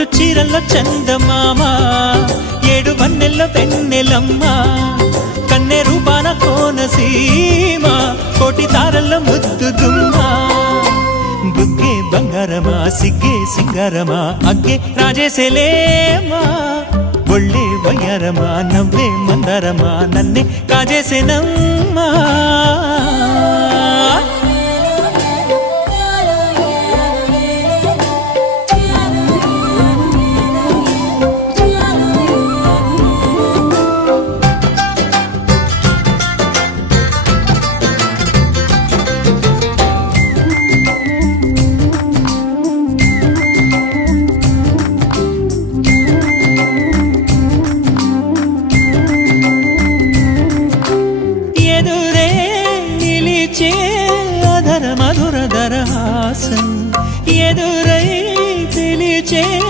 పట్టు చీరల్లో చందమామ ఏడు వన్నెల్లో వెన్నెలమ్మ కన్నె రూపాన కోనసీమ కోటి తారల్లో ముద్దు గుమ్మ బుగ్గే బంగారమా సిగ్గే సింగారమా అగ్గే రాజేసేలేమా ఒళ్ళే వయ్యారమా నవ్వే మందారమా నన్నే కాజేసేనమ్మా